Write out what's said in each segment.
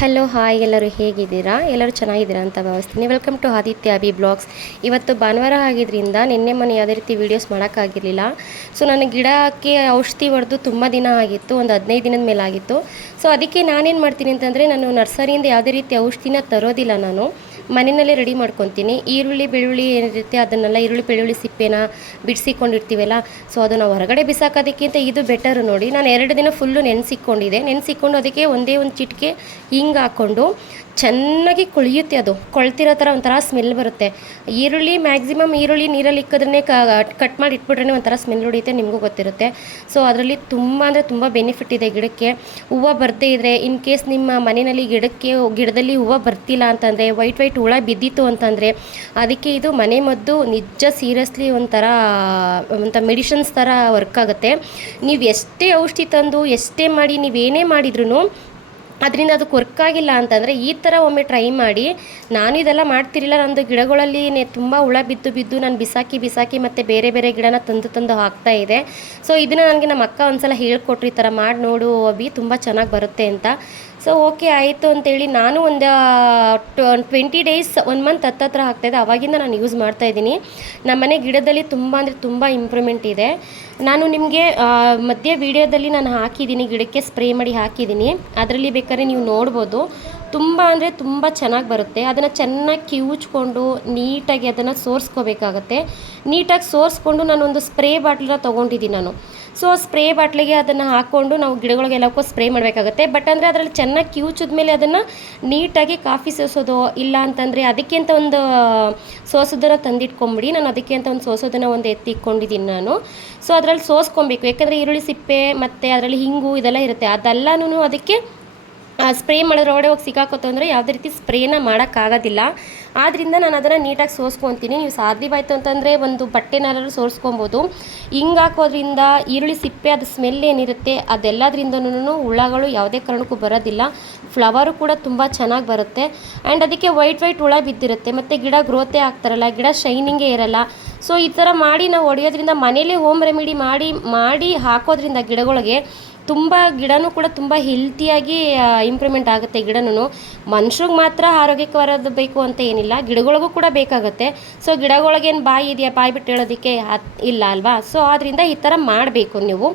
Hello hi, ಎಲ್ಲರೂ ಹೇಗಿದ್ದೀರಾ? ಎಲ್ಲರೂ ಚೆನ್ನಾಗಿದ್ದೀರಾ ಅಂತ ಭಾವಿಸ್ತೀನಿ. Welcome to Aditya Abhi blogs. ಇವತ್ತು ಭಾನುವಾರ ಆಗಿದ್ದರಿಂದ ನಿನ್ನೆ ಮೊನ್ನೆ ಯಾವುದೇ ರೀತಿ ವೀಡಿಯೋಸ್ ಮಾಡೋಕ್ಕಾಗಿರಲಿಲ್ಲ. ಸೊ ನಾನು ಗಿಡಕ್ಕೆ ಔಷಧಿ ಹೊಡೆದು ತುಂಬ ದಿನ ಆಗಿತ್ತು, ಒಂದು 15 ದಿನದ ಮೇಲೆ ಆಗಿತ್ತು. ಸೊ ಅದಕ್ಕೆ ನಾನೇನು ಮಾಡ್ತೀನಿ ಅಂತಂದರೆ, ನಾನು ನರ್ಸರಿಯಿಂದ ಯಾವುದೇ ರೀತಿ ಔಷಧಿನ ತರೋದಿಲ್ಲ, ನಾನು ಮನೆಯಲ್ಲೇ ರೆಡಿ ಮಾಡ್ಕೊತೀನಿ. ಈರುಳ್ಳಿ ಬೆಳ್ಳುಳ್ಳಿ ಏನಿರುತ್ತೆ ಅದನ್ನೆಲ್ಲ, ಈರುಳ್ಳಿ ಬೆಳ್ಳುಳ್ಳಿ ಸಿಪ್ಪೆನ ಬಿಡಿಸಿಕೊಂಡಿರ್ತೀವಲ್ಲ, ಸೊ ಅದನ್ನು ಹೊರಗಡೆ ಬಿಸಾಕೋದಕ್ಕಿಂತ ಇದು ಬೆಟರು ನೋಡಿ. ನಾನು 2 ದಿನ ಫುಲ್ಲು ನೆನೆಸಿಕೊಂಡು ಅದಕ್ಕೆ ಒಂದೇ ಒಂದು ಚಿಟಿಕೆ ಹಿಂಗೆ ಹಾಕ್ಕೊಂಡು ಚೆನ್ನಾಗಿ ಕೊಳೆಯುತ್ತೆ. ಅದು ಕೊಳ್ತಿರೋ ಥರ ಒಂಥರ ಸ್ಮೆಲ್ ಬರುತ್ತೆ. ಈರುಳ್ಳಿ ಮ್ಯಾಕ್ಸಿಮಮ್ ಈರುಳ್ಳಿ ನೀರಲ್ಲಿ ಇಕ್ಕಿದ್ರೆ ಕಟ್ ಮಾಡಿ ಇಟ್ಬಿಟ್ರೆ ಒಂಥರ ಸ್ಮೆಲ್ ಹೊಡಿಯುತ್ತೆ, ನಿಮಗೂ ಗೊತ್ತಿರುತ್ತೆ. ಸೊ ಅದರಲ್ಲಿ ತುಂಬ ಅಂದರೆ ತುಂಬ ಬೆನಿಫಿಟ್ ಇದೆ ಗಿಡಕ್ಕೆ. ಹೂವು ಬರದೇ ಇದ್ದರೆ, ಇನ್ ಕೇಸ್ ನಿಮ್ಮ ಮನೆಯಲ್ಲಿ ಗಿಡದಲ್ಲಿ ಹೂವು ಬರ್ತಿಲ್ಲ ಅಂತಂದರೆ, ವೈಟ್ ಹುಳ ಬಿದ್ದಿತ್ತು ಅಂತಂದರೆ, ಅದಕ್ಕೆ ಇದು ಮನೆ ಮದ್ದು ನಿಜ ಸೀರಿಯಸ್ಲಿ ಒಂಥರ ಮೆಡಿಷನ್ಸ್ ಥರ ವರ್ಕ್ ಆಗುತ್ತೆ. ನೀವು ಎಷ್ಟೇ ಔಷಧಿ ತಂದು ಎಷ್ಟೇ ಮಾಡಿ ನೀವೇನೇ ಮಾಡಿದ್ರೂ ಅದರಿಂದ ಅದಕ್ಕೆ ವರ್ಕ್ ಆಗಿಲ್ಲ ಅಂತಂದರೆ ಈ ಥರ ಒಮ್ಮೆ ಟ್ರೈ ಮಾಡಿ. ನಾನು ಇದೆಲ್ಲ ಮಾಡ್ತಿರಲಿಲ್ಲ. ನಂದು ಗಿಡಗಳಲ್ಲಿ ತುಂಬ ಹುಳ ಬಿದ್ದು ನಾನು ಬಿಸಾಕಿ ಮತ್ತು ಬೇರೆ ಗಿಡನ ತಂದು ಹಾಕ್ತಾ ಇದೆ. ಸೊ ಇದನ್ನು ನನಗೆ ನಮ್ಮ ಅಕ್ಕ ಒಂದ್ಸಲ ಹೇಳ್ಕೊಟ್ರು, ಈ ಥರ ಮಾಡಿ ನೋಡು ಅಭಿ, ತುಂಬ ಚೆನ್ನಾಗಿ ಬರುತ್ತೆ ಅಂತ. ಸೊ ಓಕೆ ಆಯಿತು ಅಂತೇಳಿ ನಾನು ಒಂದು 20 ಡೇಸ್ 1 ಮಂತ್ ಹತ್ತತ್ರ ಆಗ್ತಾಯಿದೆ, ಅವಾಗಿಂದ ನಾನು ಯೂಸ್ ಮಾಡ್ತಾಯಿದ್ದೀನಿ. ನಮ್ಮನೆ ಗಿಡದಲ್ಲಿ ತುಂಬ ಅಂದರೆ ತುಂಬ ಇಂಪ್ರೂವ್ಮೆಂಟ್ ಇದೆ. ನಾನು ನಿಮಗೆ ಮಧ್ಯೆ ವೀಡಿಯೋದಲ್ಲಿ ನಾನು ಹಾಕಿದ್ದೀನಿ, ಗಿಡಕ್ಕೆ ಸ್ಪ್ರೇ ಮಾಡಿ ಹಾಕಿದ್ದೀನಿ, ಅದರಲ್ಲಿ ಬೇಕಾದ್ರೆ ನೀವು ನೋಡ್ಬೋದು. ತುಂಬ ಅಂದರೆ ತುಂಬ ಚೆನ್ನಾಗಿ ಬರುತ್ತೆ. ಅದನ್ನು ಚೆನ್ನಾಗಿ ಕಿವುಚ್ಕೊಂಡು ನೀಟಾಗಿ ಅದನ್ನು ಸೋರಿಸ್ಕೋಬೇಕಾಗತ್ತೆ. ನೀಟಾಗಿ ಸೋರಿಸ್ಕೊಂಡು ನಾನೊಂದು ಸ್ಪ್ರೇ ಬಾಟ್ಲನ್ನ ತೊಗೊಂಡಿದ್ದೀನಿ ನಾನು. ಸೊ ಸ್ಪ್ರೇ ಬಾಟ್ಲಿಗೆ ಅದನ್ನು ಹಾಕ್ಕೊಂಡು ನಾವು ಗಿಡಗಳಿಗೆಲ್ಲಕ್ಕೂ ಸ್ಪ್ರೇ ಮಾಡಬೇಕಾಗತ್ತೆ. ಬಟ್ ಅಂದರೆ ಅದರಲ್ಲಿ ಚೆನ್ನಾಗಿ ಕಿವುಚಿದ ಮೇಲೆ ಅದನ್ನು ನೀಟಾಗಿ ಕಾಫಿ ಸೋಸೋದು, ಇಲ್ಲ ಅಂತಂದರೆ ಅದಕ್ಕೆ ಅಂತ ಒಂದು ಸೋಸೋದನ್ನು ತಂದಿಟ್ಕೊಂಬಿಡಿ. ನಾನು ಅದಕ್ಕೆ ಅಂತ ಒಂದು ಸೋಸೋದನ್ನು ಒಂದು ಎತ್ತಿಟ್ಕೊಂಡಿದ್ದೀನಿ ನಾನು. ಸೊ ಅದರಲ್ಲಿ ಸೋಸ್ಕೊಬೇಕು, ಯಾಕಂದರೆ ಈರುಳ್ಳಿ ಸಿಪ್ಪೆ ಮತ್ತು ಅದರಲ್ಲಿ ಹಿಂಗು ಇದೆಲ್ಲ ಇರುತ್ತೆ, ಅದೆಲ್ಲನೂ ಅದಕ್ಕೆ ಸ್ಪ್ರೇ ಮಾಡೋದ್ರೊಳಗಡೆ ಹೋಗಿ ಸಿಕ್ಕಾಕೋತು ಅಂದರೆ ಯಾವುದೇ ರೀತಿ ಸ್ಪ್ರೇನ ಮಾಡೋಕ್ಕಾಗೋದಿಲ್ಲ. ಆದ್ದರಿಂದ ನಾನು ಅದನ್ನು ನೀಟಾಗಿ ಸೋಸ್ಕೊತೀನಿ. ನೀವು ಸಾಧ್ಯವಾಯಿತು ಅಂತಂದರೆ ಒಂದು ಬಟ್ಟೆನಾದ್ರೂ ಸೋರಿಸ್ಕೊಬೋದು. ಹಿಂಗೆ ಹಾಕೋದ್ರಿಂದ ಈರುಳ್ಳಿ ಸಿಪ್ಪೆ ಅದು ಸ್ಮೆಲ್ ಏನಿರುತ್ತೆ ಅದೆಲ್ಲದ್ರಿಂದನೂ ಹುಳಗಳು ಯಾವುದೇ ಕಾರಣಕ್ಕೂ ಬರೋದಿಲ್ಲ. ಫ್ಲವರು ಕೂಡ ತುಂಬ ಚೆನ್ನಾಗಿ ಬರುತ್ತೆ. ಆ್ಯಂಡ್ ಅದಕ್ಕೆ ವೈಟ್ ಹುಳ ಬಿದ್ದಿರುತ್ತೆ, ಮತ್ತು ಗಿಡ ಗ್ರೋತೇ ಆಗ್ತಾರಲ್ಲ, ಗಿಡ ಶೈನಿಂಗೇ ಇರಲ್ಲ. ಸೊ ಈ ಥರ ಮಾಡಿ ನಾವು ಹೊಡೆಯೋದ್ರಿಂದ, ಮನೇಲೇ ಹೋಮ್ ರೆಮಿಡಿ ಮಾಡಿ ಹಾಕೋದ್ರಿಂದ ಗಿಡಗಳಿಗೆ ಗಿಡನೂ ಕೂಡ ತುಂಬ ಹೆಲ್ತಿಯಾಗಿ ಇಂಪ್ರೂವ್ಮೆಂಟ್ ಆಗುತ್ತೆ. ಗಿಡನೂ ಮನುಷ್ರಿಗೆ ಮಾತ್ರ ಆರೋಗ್ಯಕರದ್ದು ಬೇಕು ಅಂತ ಏನಿಲ್ಲ, ಗಿಡಗಳಿಗೂ ಕೂಡ ಬೇಕಾಗುತ್ತೆ. ಸೊ ಗಿಡಗಳಿಗೇನು ಬಾಯಿ ಇದೆಯಾ, ಬಾಯಿ ಬಿಟ್ಟು ಹೇಳೋದಕ್ಕೆ ಇಲ್ಲ ಅಲ್ವಾ? ಸೊ ಆದ್ದರಿಂದ ಈ ಥರ ಮಾಡಬೇಕು ನೀವು.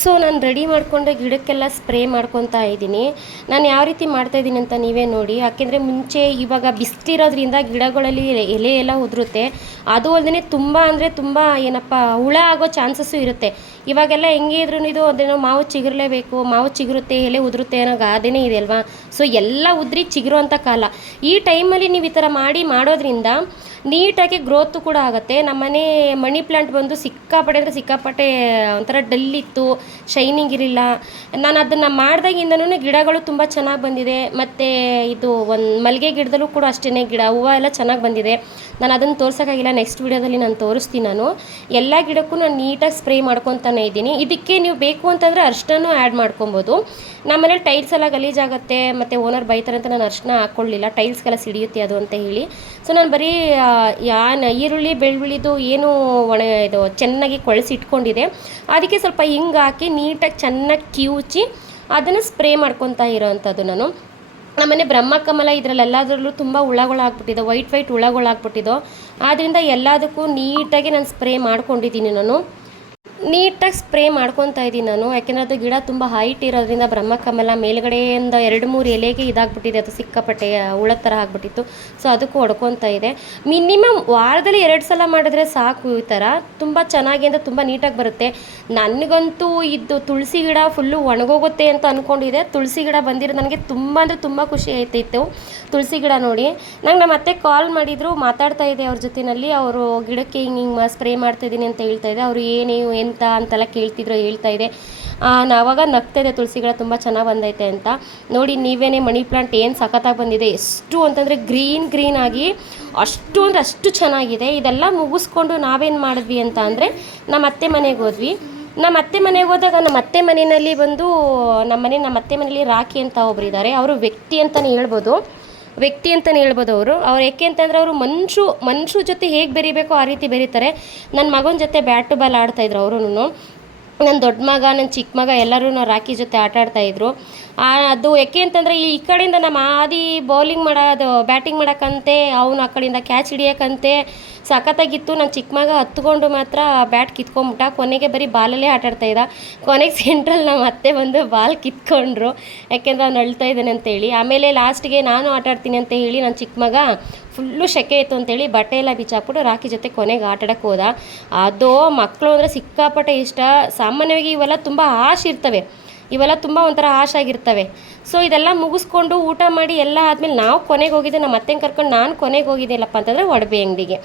ಸೊ ನಾನು ರೆಡಿ ಮಾಡಿಕೊಂಡು ಗಿಡಕ್ಕೆಲ್ಲ ಸ್ಪ್ರೇ ಮಾಡ್ಕೊತಾ ಇದ್ದೀನಿ. ನಾನು ಯಾವ ರೀತಿ ಮಾಡ್ತಾಯಿದ್ದೀನಿ ಅಂತ ನೀವೇ ನೋಡಿ. ಯಾಕೆಂದರೆ ಮುಂಚೆ ಇವಾಗ ಬಿಸಿಲಿರೋದ್ರಿಂದ ಗಿಡಗಳಲ್ಲಿ ಎಲೆ ಎಲ್ಲ ಉದುರುತ್ತೆ. ಅದು ಅಲ್ಲದೆ ತುಂಬ ಅಂದರೆ ತುಂಬ ಹುಳ ಆಗೋ ಚಾನ್ಸಸ್ಸು ಇರುತ್ತೆ. ಇವಾಗೆಲ್ಲ ಹೆಂಗೆ ಇದ್ರೂ ಇದು ಅದೇನೋ ಮಾವು ಚಿಗುರಲೇಬೇಕು, ಮಾವು ಚಿಗುರುತ್ತೆ ಎಲೆ ಉದುರುತ್ತೆ ಅನ್ನೋ ಗಾದೆನೇ ಇದೆ ಅಲ್ವಾ? ಸೊ ಎಲ್ಲ ಉದ್ರಿ ಚಿಗುರು ಅಂತ ಕಾಲ. ಈ ಟೈಮಲ್ಲಿ ನೀವು ಈ ಥರ ಮಾಡೋದ್ರಿಂದ ನೀಟಾಗಿ ಗ್ರೋತು ಕೂಡ ಆಗುತ್ತೆ. ನಮ್ಮನೆ ಮನಿ ಪ್ಲ್ಯಾಂಟ್ ಬಂದು ಸಿಕ್ಕಾಪಟ್ಟೆ ಒಂಥರ ಡಲ್ಲಿತ್ತು, ಶೈನಿಂಗ್ ಇರಲಿಲ್ಲ. ನಾನು ಅದನ್ನು ಮಾಡಿದಾಗಿಂದನೂ ಗಿಡಗಳು ತುಂಬ ಚೆನ್ನಾಗಿ ಬಂದಿದೆ. ಮತ್ತು ಇದು ಒಂದು ಮಲ್ಲಿಗೆ ಗಿಡದಲ್ಲೂ ಕೂಡ ಅಷ್ಟೇ, ಗಿಡ ಹೂವು ಎಲ್ಲ ಚೆನ್ನಾಗಿ ಬಂದಿದೆ. ನಾನು ಅದನ್ನು ತೋರ್ಸೋಕ್ಕಾಗಿಲ್ಲ, ನೆಕ್ಸ್ಟ್ ವೀಡಿಯೋದಲ್ಲಿ ನಾನು ತೋರಿಸ್ತೀನಿ. ನಾನು ಎಲ್ಲ ಗಿಡಕ್ಕೂ ನಾನು ನೀಟಾಗಿ ಸ್ಪ್ರೇ ಮಾಡ್ಕೊತಾನೆ ಇದ್ದೀನಿ. ಇದಕ್ಕೆ ನೀವು ಬೇಕು ಅಂತಂದರೆ ಅರಿಶಿನನೂ ಆ್ಯಡ್ ಮಾಡ್ಕೊಬೋದು. ನಮ್ಮ ಮನೇಲಿ ಟೈಲ್ಸ್ ಎಲ್ಲ ಗಲೀಜಾಗುತ್ತೆ ಮತ್ತು ಓನರ್ ಬೈತಾರೆ ಅಂತ ನಾನು ಅರಿಶಿನ ಹಾಕ್ಕೊಳ್ಳಿಲ್ಲ, ಟೈಲ್ಸ್ಗೆಲ್ಲ ಸಿಡಿಯುತ್ತೆ ಅದು ಅಂತ ಹೇಳಿ. ಸೊ ನಾನು ಬರೀ ಈರುಳ್ಳಿ ಬೆಳ್ಳುಳ್ಳಿದು ಏನು ಇದು ಚೆನ್ನಾಗಿ ಕೊಳೆಸಿ ಇಟ್ಕೊಂಡಿದೆ, ಅದಕ್ಕೆ ಸ್ವಲ್ಪ ಹಿಂಗೆ ಹಾಕಿ ನೀಟಾಗಿ ಚೆನ್ನಾಗಿ ಕಿವುಚಿ ಅದನ್ನು ಸ್ಪ್ರೇ ಮಾಡ್ಕೊತಾ ಇರೋವಂಥದ್ದು. ನಾನು ನಮ್ಮನೆ ಬ್ರಹ್ಮಕಮಲ ಇದರಲ್ಲೆಲ್ಲದರಲ್ಲೂ ತುಂಬ ಹುಳಗಳಾಗ್ಬಿಟ್ಟಿದೆ, ವೈಟ್ ಹುಳಗಳಾಗ್ಬಿಟ್ಟಿದ್ದೋ. ಆದ್ದರಿಂದ ಎಲ್ಲದಕ್ಕೂ ನೀಟಾಗಿ ನಾನು ಸ್ಪ್ರೇ ಮಾಡ್ಕೊಂಡಿದ್ದೀನಿ. ನಾನು ನೀಟಾಗಿ ಸ್ಪ್ರೇ ಮಾಡ್ಕೊತಾ ಇದ್ದೀನಿ ನಾನು. ಯಾಕೆಂದರೆ ಅದು ಗಿಡ ತುಂಬ ಹೈಟ್ ಇರೋದ್ರಿಂದ ಬ್ರಹ್ಮಕಮಲ ಮೇಲ್ಗಡೆಯಿಂದ 2-3 ಎಲೆಗೆ ಇದಾಗ್ಬಿಟ್ಟಿದೆ, ಅದು ಸಿಕ್ಕಾಪಟ್ಟೆ ಹುಳದ ಥರ ಆಗಿಬಿಟ್ಟಿತ್ತು. ಸೊ ಅದಕ್ಕೂ ಹೊಡ್ಕೊತಾ ಇದೆ. ಮಿನಿಮಮ್ ವಾರದಲ್ಲಿ 2 ಸಲ ಮಾಡಿದ್ರೆ ಸಾಕು. ಈ ಥರ ತುಂಬ ಚೆನ್ನಾಗಿ ಅಂದರೆ ತುಂಬ ನೀಟಾಗಿ ಬರುತ್ತೆ. ನನಗಂತೂ ಇದು ತುಳಸಿ ಗಿಡ ಫುಲ್ಲು ಒಣಗೋಗುತ್ತೆ ಅಂತ ಅಂದ್ಕೊಂಡಿದೆ. ತುಳಸಿ ಗಿಡ ಬಂದಿರೋದು ನನಗೆ ತುಂಬ ಅಂದರೆ ತುಂಬ ಖುಷಿ ಆಯ್ತಿತ್ತು. ತುಳಸಿ ಗಿಡ ನೋಡಿ ನಂಗೆ ನಮ್ಮ ಅತ್ತೆ ಕಾಲ್ ಮಾಡಿದರು, ಮಾತಾಡ್ತಾ ಇದೆ ಅವ್ರ ಜೊತೆಯಲ್ಲಿ. ಅವರು ಗಿಡಕ್ಕೆ ಹಿಂಗೆ ಸ್ಪ್ರೇ ಮಾಡ್ತಾಯಿದ್ದೀನಿ ಅಂತ ಹೇಳ್ತಾ ಇದೆ. ಅವರು ಎಂತ ಅಂತೆಲ್ಲ ಹೇಳ್ತಾ ಇದೆ. ಆವಾಗ ನಗ್ತಾಯಿದೆ, ತುಳಸಿ ಗಿಡ ತುಂಬ ಚೆನ್ನಾಗಿ ಬಂದೈತೆ ಅಂತ. ನೋಡಿ ನೀವೇನೇ ಮನಿ ಪ್ಲಾಂಟ್ ಏನು ಸಖತ್ತಾಗಿ ಬಂದಿದೆ, ಎಷ್ಟು ಅಂತಂದರೆ ಗ್ರೀನ್ ಆಗಿ ಅಷ್ಟು ಚೆನ್ನಾಗಿದೆ. ಇದೆಲ್ಲ ಮುಗಿಸ್ಕೊಂಡು ನಾವೇನು ಮಾಡಿದ್ವಿ ಅಂತ ಅಂದರೆ ನಮ್ಮ ಅತ್ತೆ ಮನೆಗೆ ಹೋದ್ವಿ. ನಮ್ಮ ಅತ್ತೆ ಮನೆಗೆ ಹೋದಾಗ ನಮ್ಮ ಅತ್ತೆ ಮನೆಯಲ್ಲಿ ಬಂದು ನಮ್ಮ ಅತ್ತೆ ಮನೆಯಲ್ಲಿ ರಾಖಿ ಅಂತ ಒಬ್ರು ಇದ್ದಾರೆ. ಅವರು ವ್ಯಕ್ತಿ ಅಂತಲೇ ಹೇಳ್ಬೋದು ಅವ್ರು ಯಾಕೆ ಅಂತಂದರೆ ಅವರು ಮನುಷ್ಯ ಜೊತೆ ಹೇಗೆ ಬೆರಿಬೇಕೋ ಆ ರೀತಿ ಬೆರೀತಾರೆ. ನನ್ನ ಮಗನ ಜೊತೆ ಬ್ಯಾಟ್ ಬಾಲ್ ಆಡ್ತಾಯಿದ್ರು ಅವರು. ನನ್ನ ದೊಡ್ಡ ಮಗ ನನ್ನ ಚಿಕ್ಕ ಮಗ ಎಲ್ಲರೂ ರಾಖಿ ಜೊತೆ ಆಟ ಆಡ್ತಾಯಿದ್ರು. ಅದು ಯಾಕೆ ಅಂತಂದರೆ ಈ ಕಡೆಯಿಂದ ನಮ್ಮ ಆದಿ ಬೌಲಿಂಗ್ ಮಾಡೋದು ಬ್ಯಾಟಿಂಗ್ ಮಾಡೋಕ್ಕಂತೆ, ಅವನು ಆ ಕಡೆಯಿಂದ ಕ್ಯಾಚ್ ಹಿಡಿಯೋಕ್ಕಂತೆ ಸಖತ್ತಾಗಿತ್ತು. ನನ್ನ ಚಿಕ್ಕ ಮಗ ಹತ್ಕೊಂಡು ಮಾತ್ರ ಬ್ಯಾಟ್ ಕಿತ್ಕೊಂಬಿಟ್ಟ. ಕೊನೆಗೆ ಬರೀ ಬಾಲಲ್ಲೇ ಆಟಾಡ್ತಾಯಿದ್ದ. ಕೊನೆಗೆ ಸೆಂಟ್ರಲ್ ನಮ್ಮ ಅತ್ತೆ ಬಂದು ಬಾಲ್ ಕಿತ್ಕೊಂಡ್ರು, ಯಾಕೆಂದ್ರೆ ಅವ್ನು ಅಳ್ತಾ ಇದ್ದಾನೆ ಅಂತೇಳಿ. ಆಮೇಲೆ ಲಾಸ್ಟಿಗೆ ನಾನು ಆಟಾಡ್ತೀನಿ ಅಂತ ಹೇಳಿ ನನ್ನ ಚಿಕ್ಕ ಮಗ ಫುಲ್ಲು ಸೆಕೆ ಇತ್ತು ಅಂತೇಳಿ ಬಟ್ಟೆ ಎಲ್ಲ ಬಿಚ್ಚಾಕ್ಬಿಟ್ಟು ರಾಖಿ ಜೊತೆ ಕೊನೆಗೆ ಆಟಾಡಕ್ಕೆ ಹೋದ. ಅದು ಮಕ್ಕಳು ಅಂದರೆ ಸಿಕ್ಕಾಪಟ್ಟೆ ಇಷ್ಟ. ಸಾಮಾನ್ಯವಾಗಿ ಇವೆಲ್ಲ ತುಂಬ ಆಶೆ ಇರ್ತವೆ, ಇವೆಲ್ಲ ತುಂಬ ಒಂಥರ ಆಗಿರ್ತವೆ. ಸೊ ಇದೆಲ್ಲ ಮುಗಿಸ್ಕೊಂಡು ಊಟ ಮಾಡಿ ಎಲ್ಲ ಆದಮೇಲೆ ನಾವು ಕೊನೆಗೆ ಹೋಗಿದ್ದೆ, ನಮ್ಮ ಅತ್ತೆನ ಕರ್ಕೊಂಡು ನಾನು ಕೊನೆಗೆ ಹೋಗಿದ್ದಿಲ್ಲಪ್ಪ ಅಂತಂದರೆ ಒಡವೆ ಅಂಗಡಿಗೆ.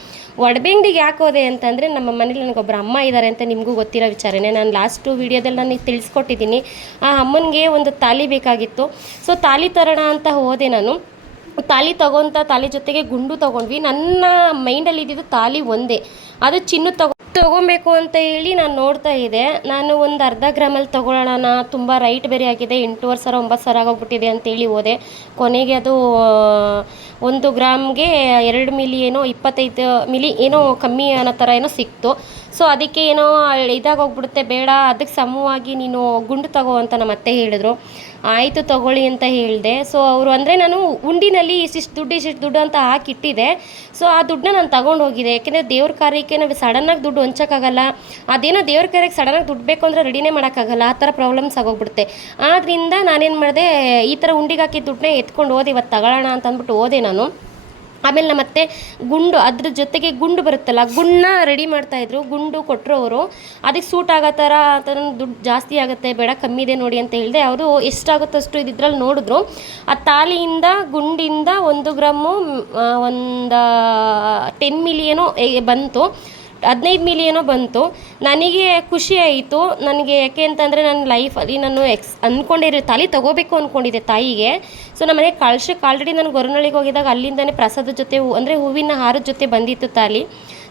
ಯಾಕೆ ಹೋದೆ ಅಂತಂದರೆ ನಮ್ಮ ಮನೇಲಿ ನನಗೊಬ್ಬರು ಅಮ್ಮ ಇದ್ದಾರೆ ಅಂತ ನಿಮಗೂ ಗೊತ್ತಿರೋ ವಿಚಾರನೇ. ನಾನು ಲಾಸ್ಟು ವೀಡಿಯೋದಲ್ಲಿ ನಾನು ತಿಳಿಸ್ಕೊಟ್ಟಿದ್ದೀನಿ. ಆ ಅಮ್ಮನಿಗೆ ಒಂದು ತಾಲಿ ಬೇಕಾಗಿತ್ತು. ಸೊ ತಾಲಿ ತರೋಣ ಅಂತ ಹೋದೆ ನಾನು. ತಾಲಿ ತಾಲಿ ಜೊತೆಗೆ ಗುಂಡು ತೊಗೊಂಡ್ವಿ. ನನ್ನ ಮೈಂಡಲ್ಲಿ ಇದ್ದಿದ್ದು ತಾಲಿ ಒಂದೇ, ಅದು ಚಿನ್ನ ತೊಗೊಬೇಕು ಅಂತ ಹೇಳಿ ನಾನು ನೋಡ್ತಾ ಇದ್ದೆ. ನಾನು ಒಂದು ಅರ್ಧ ಗ್ರಾಮಲ್ಲಿ ತೊಗೊಳ್ಳೋಣ, ತುಂಬ ರೈಟ್ ಬೇರೆ ಆಗಿದೆ, 8,500 9,000 ಆಗೋಗ್ಬಿಟ್ಟಿದೆ ಅಂತೇಳಿ ಹೋದೆ. ಕೊನೆಗೆ ಅದು 1 ಗ್ರಾಮ್ಗೆ 2 ಮಿಲಿ ಏನೋ 25 ಮಿಲಿ ಏನೋ ಕಮ್ಮಿ ಅನ್ನೋ ಥರ ಏನೋ ಸಿಕ್ತು. ಸೊ ಅದಕ್ಕೆ ಏನೋ ಇದಾಗೋಗ್ಬಿಡುತ್ತೆ, ಬೇಡ ಅದಕ್ಕೆ ಸಮವಾಗಿ ನೀನು ಗುಂಡು ತಗೋ ಅಂತ ನಮ್ಮ ಅತ್ತೆ ಹೇಳಿದ್ರು. ಆಯಿತು ತಗೊಳ್ಳಿ ಅಂತ ಹೇಳಿದೆ. ಸೊ ಅವರು ಅಂದರೆ ನಾನು ಉಂಡಿನಲ್ಲಿ ಇಷ್ಟಿಷ್ಟು ದುಡ್ಡು ಅಂತ ಹಾಕಿಟ್ಟಿದ್ದೆ. ಸೊ ಆ ದುಡ್ಡನ್ನ ನಾನು ತಗೊಂಡು ಹೋಗಿದೆ. ಯಾಕೆಂದರೆ ದೇವ್ರ ಕಾರ್ಯಕ್ಕೆ ನಾವು ಸಡನ್ನಾಗಿ ದುಡ್ಡು ಹೊಂಚೋಕ್ಕಾಗಲ್ಲ. ಅದೇನೋ ದೇವ್ರ ಕಾರ್ಯಕ್ಕೆ ಸಡನ್ನಾಗಿ ದುಡ್ಡು ಬೇಕು ಅಂದರೆ ರೆಡಿನೇ ಮಾಡೋಕ್ಕಾಗಲ್ಲ, ಆ ಥರ ಪ್ರಾಬ್ಲಮ್ಸ್ ಆಗೋಗ್ಬಿಡುತ್ತೆ. ಆದ್ದರಿಂದ ನಾನೇನು ಮಾಡಿದೆ, ಈ ಥರ ಉಂಡಿಗೆ ಹಾಕಿ ದುಡ್ಡನ್ನೇ ಎತ್ಕೊಂಡು ಹೋದೆ, ಇವತ್ತು ತಗೊಳ್ಳೋಣ ಅಂತ ಅಂದ್ಬಿಟ್ಟು ಹೋದೆ ನಾನು. ಆಮೇಲೆ ನಮ್ಮ ಅತ್ತೆ ಗುಂಡು, ಅದ್ರ ಜೊತೆಗೆ ಗುಂಡು ಬರುತ್ತಲ್ಲ, ಗುಂಡನ್ನ ರೆಡಿ ಮಾಡ್ತಾಯಿದ್ರು. ಗುಂಡು ಕೊಟ್ಟರು ಅವರು. ಅದಕ್ಕೆ ಸೂಟ್ ಆಗೋ ಥರ ದುಡ್ಡು ಜಾಸ್ತಿ ಆಗುತ್ತೆ, ಬೇಡ ಕಮ್ಮಿ ಇದೆ ನೋಡಿ ಅಂತ ಹೇಳಿದೆ. ಅವರು ಎಷ್ಟಾಗುತ್ತೋ ಅಷ್ಟು ಇದ್ರಲ್ಲಿ ನೋಡಿದ್ರು. ಆ ತಾಲಿಯಿಂದ ಗುಂಡಿಂದ 1 ಗ್ರಾಮು ಒಂದು 10 ಮಿಲಿಯನೋ ಬಂತು, 15 ಮಿಲಿಯನೋ ಬಂತು. ನನಗೆ ಖುಷಿ ಆಯಿತು. ನನಗೆ ಯಾಕೆ ಅಂತಂದರೆ ನನ್ನ ಲೈಫಲ್ಲಿ ನಾನು ಅಂದ್ಕೊಂಡಿರೋ ತಾಲಿ ತೊಗೋಬೇಕು ಅಂದ್ಕೊಂಡಿದ್ದೆ ತಾಯಿಗೆ. ಸೊ ನಮ್ಮ ಮನೆಗೆ ಕಳ್ಸಕ್ಕೆ ಆಲ್ರೆಡಿ ನಾನು ಗೊರವನಹಳ್ಳಿಗೆ ಹೋಗಿದ್ದಾಗ ಅಲ್ಲಿಂದನೇ ಪ್ರಸಾದದ ಜೊತೆ ಅಂದರೆ ಹೂವಿನ ಹಾರದ ಜೊತೆ ಬಂದಿತ್ತು ತಾಲಿ.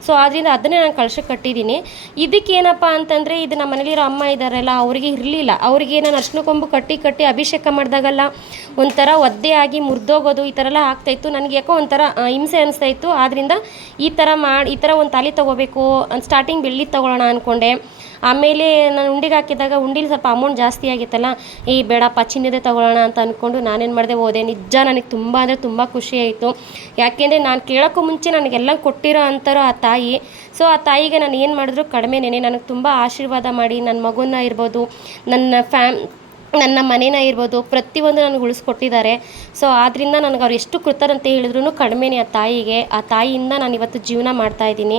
ಸೊ ಆದ್ದರಿಂದ ಅದನ್ನೇ ನಾನು ಕಳ್ಸಕ್ಕೆ ಕಟ್ಟಿದ್ದೀನಿ. ಇದಕ್ಕೇನಪ್ಪ ಅಂತಂದರೆ, ಇದು ನಮ್ಮ ಮನೇಲಿರೋ ಅಮ್ಮ ಇದ್ದಾರಲ್ಲ, ಅವರಿಗೆ ಇರಲಿಲ್ಲ. ಅವರಿಗೆ ನಾನು ಅರ್ಶಿನ ಕೊಂಬು ಕಟ್ಟಿ ಅಭಿಷೇಕ ಮಾಡಿದಾಗಲ್ಲ ಒಂಥರ ಒದ್ದೆ ಆಗಿ ಮುರಿದೋಗೋದು ಈ ಥರ ಎಲ್ಲ ಆಗ್ತಾಯಿತ್ತು. ನನಗೆ ಯಾಕೋ ಒಂಥರ ಹಿಂಸೆ ಅನಿಸ್ತಾಯಿತ್ತು. ಆದ್ದರಿಂದ ಈ ಥರ ಒಂದು ತಾಲಿ ತೊಗೋಬೇಕು, ಸ್ಟಾರ್ಟಿಂಗ್ ಬೆಳ್ಳಿ ತೊಗೊಳ್ಳೋಣ ಅಂದ್ಕೊಂಡೆ. ಆಮೇಲೆ ನಾನು ಉಂಡಿಗೆ ಹಾಕಿದಾಗ ಉಂಡಿಲಿ ಸ್ವಲ್ಪ ಅಮೌಂಟ್ ಜಾಸ್ತಿ ಆಗಿತ್ತಲ್ಲ, ಬೇಡಪ್ಪ ಚಿನ್ನದೇ ತೊಗೊಳ್ಳೋಣ ಅಂತ ಅಂದ್ಕೊಂಡು ನಾನೇನು ಮಾಡಿದೆ, ಹೋದೆ. ನಿಜ ನನಗೆ ತುಂಬ ಅಂದರೆ ತುಂಬ ಖುಷಿ ಆಯಿತು. ಯಾಕೆಂದರೆ ನಾನು ಕೇಳೋಕ್ಕೂ ಮುಂಚೆ ನನಗೆಲ್ಲ ಕೊಟ್ಟಿರೋ ಅಂತಾರೋ ಆ ತಾಯಿ. ಸೊ ಆ ತಾಯಿಗೆ ನಾನು ಏನು ಮಾಡಿದ್ರು ಕಡಿಮೆನೇ. ನನಗೆ ತುಂಬ ಆಶೀರ್ವಾದ ಮಾಡಿ ನನ್ನ ಮಗುನ ಇರ್ಬೋದು, ನನ್ನ ಮನೇನ ಇರ್ಬೋದು, ಪ್ರತಿಯೊಂದು ನನಗೆ ಉಳಿಸ್ಕೊಟ್ಟಿದ್ದಾರೆ. ಸೊ ಆದ್ದರಿಂದ ನನಗೆ ಅವ್ರು ಎಷ್ಟು ಕೃತಜ್ಞತೆ ಹೇಳಿದ್ರು ಕಡಿಮೆನೇ ಆ ತಾಯಿಗೆ. ಆ ತಾಯಿಯಿಂದ ನಾನು ಇವತ್ತು ಜೀವನ ಮಾಡ್ತಾಯಿದ್ದೀನಿ.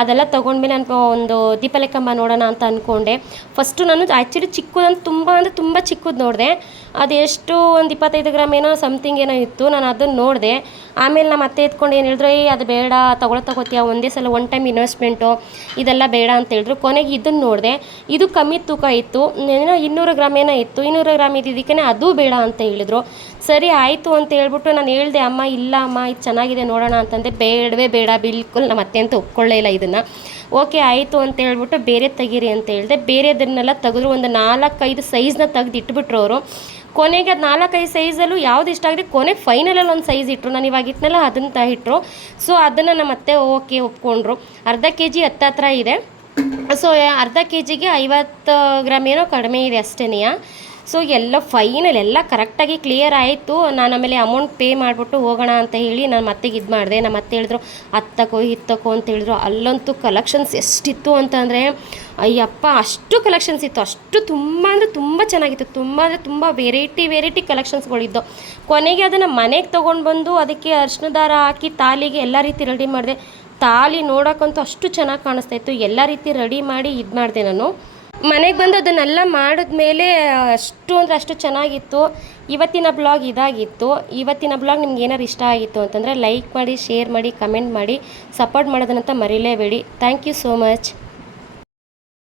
ಅದೆಲ್ಲ ತೊಗೊಂಡ್ಮೇಲೆ ನಾನು ಒಂದು ದೀಪಲೆಕ್ಕಂಬ ನೋಡೋಣ ಅಂತ ಅಂದ್ಕೊಂಡೆ. ಫಸ್ಟು ನಾನು ಆ್ಯಕ್ಚುಲಿ ತುಂಬ ಚಿಕ್ಕದು ನೋಡಿದೆ. ಅದು ಎಷ್ಟು ಒಂದು 25 ಗ್ರಾಮ್ ಏನೋ ಸಮಥಿಂಗ್ ಏನೋ ಇತ್ತು. ನಾನು ಅದನ್ನು ನೋಡಿದೆ. ಆಮೇಲೆ ನಮ್ಮ ಅತ್ತೆ ಎತ್ಕೊಂಡು ಏನು ಹೇಳಿದ್ರು, ಅದು ಬೇಡ, ತಗೋತೀಯ ಒಂದೇ ಸಲ ಒನ್ ಟೈಮ್ ಇನ್ವೆಸ್ಟ್ಮೆಂಟು, ಇದೆಲ್ಲ ಬೇಡ ಅಂತ ಹೇಳಿದ್ರು. ಕೊನೆಗೆ ಇದನ್ನು ನೋಡಿದೆ, ಇದು ಕಮ್ಮಿ ತೂಕ ಇತ್ತು, ಏನೋ 200 ಗ್ರಾಮ್ ಏನೋ ಇತ್ತು. 200 ಗ್ರಾಮ್ ಇದ್ದಿದ್ದಕ್ಕೆ ಅದು ಬೇಡ ಅಂತ ಹೇಳಿದ್ರು. ಸರಿ ಆಯಿತು ಅಂತ ಹೇಳ್ಬಿಟ್ಟು ನಾನು ಹೇಳಿದೆ, ಅಮ್ಮ ಇಲ್ಲ ಅಮ್ಮ ಇದು ಚೆನ್ನಾಗಿದೆ ನೋಡೋಣ ಅಂತಂದೆ. ಬೇಡ ಬಿಲ್ಕುಲ್ ನಮ್ಮ ಅತ್ತೆ ಅಂತ ಒಪ್ಕೊಳ್ಳೇ ಇಲ್ಲ ಇದನ್ನು. ಓಕೆ ಆಯಿತು ಅಂತ ಹೇಳ್ಬಿಟ್ಟು ಬೇರೆ ತೆಗೀರಿ ಅಂತ ಹೇಳಿದೆ. ಬೇರೆದನ್ನೆಲ್ಲ ತೆಗೆದ್ರು. ಒಂದು 4-5 ಸೈಜ್ನ ತೆಗೆದು ಇಟ್ಬಿಟ್ರು ಅವರು. ಕೊನೆಗೆ ಅದು 4-5 ಸೈಜಲ್ಲೂ ಯಾವ್ದು ಇಷ್ಟ ಆಗಿದೆ, ಕೊನೆಗೆ ಫೈನಲಲ್ಲಿ ಒಂದು ಸೈಜ್ ಇಟ್ಟರು. ನಾನು ಇವಾಗ ಇಟ್ಟನೆಲ್ಲ ಅದನ್ನು ಇಟ್ಟರು. ಸೊ ಅದನ್ನು ನಮ್ಮ ಅತ್ತೆ ಓಕೆ ಒಪ್ಕೊಂಡ್ರು. ಅರ್ಧ kg ಹತ್ರ ಇದೆ. ಸೊ ಅರ್ಧ kgಗೆ 50 ಗ್ರಾಮ್ ಏನೋ ಕಡಿಮೆ ಇದೆ ಅಷ್ಟೇನೆಯ. ಸೊ ಎಲ್ಲ ಫೈನಲ್ ಎಲ್ಲ ಕರೆಕ್ಟಾಗಿ ಕ್ಲಿಯರ್ ಆಯಿತು. ನಾನು ಆಮೇಲೆ ಅಮೌಂಟ್ ಪೇ ಮಾಡಿಬಿಟ್ಟು ಹೋಗೋಣ ಅಂತ ಹೇಳಿ ನಾನು ಮತ್ತೆಗೆ ಇದು ಮಾಡಿದೆ. ನಮ್ಮ ಅತ್ತೆ ಹೇಳಿದ್ರು ಹತ್ತಕ್ಕೋ ಅಂತ ಹೇಳಿದ್ರು. ಅಲ್ಲಂತೂ ಕಲೆಕ್ಷನ್ಸ್ ಎಷ್ಟಿತ್ತು ಅಂತಂದರೆ ಅಯ್ಯಪ್ಪ, ಅಷ್ಟು ಕಲೆಕ್ಷನ್ಸ್ ಇತ್ತು. ಅಷ್ಟು ತುಂಬ ಅಂದರೆ ತುಂಬ ಚೆನ್ನಾಗಿತ್ತು. ತುಂಬ ವೆರೈಟಿ ಕಲೆಕ್ಷನ್ಸ್ಗಳಿದ್ದು. ಕೊನೆಗೆ ಅದನ್ನು ಮನೆಗೆ ತೊಗೊಂಡು ಬಂದು ಅದಕ್ಕೆ ಅರಿಶಿನ ದಾರ ಹಾಕಿ ತಾಲಿಗೆ ಎಲ್ಲ ರೀತಿ ರೆಡಿ ಮಾಡಿದೆ. ತಾಲಿ ನೋಡೋಕ್ಕಂತೂ ಅಷ್ಟು ಚೆನ್ನಾಗಿ ಕಾಣಿಸ್ತಾ ಇತ್ತು. ಎಲ್ಲ ರೀತಿ ರೆಡಿ ಮಾಡಿ ಇದು ಮಾಡಿದೆ ನಾನು. ಮನೆಗೆ ಬಂದು ಅದನ್ನೆಲ್ಲ ಮಾಡಿದ್ಮೇಲೆ ಅಷ್ಟು ಚೆನ್ನಾಗಿತ್ತು. ಇವತ್ತಿನ ಬ್ಲಾಗ್ ಇದಾಗಿತ್ತು. ಇವತ್ತಿನ ಬ್ಲಾಗ್ ನಿಮ್ಗೆ ಏನಾರು ಇಷ್ಟ ಆಗಿತ್ತು ಅಂತಂದರೆ ಲೈಕ್ ಮಾಡಿ, ಶೇರ್ ಮಾಡಿ, ಕಮೆಂಟ್ ಮಾಡಿ, ಸಪೋರ್ಟ್ ಮಾಡೋದನ್ನಂತ ಮರೀಲೇಬೇಡಿ. Thank you so much.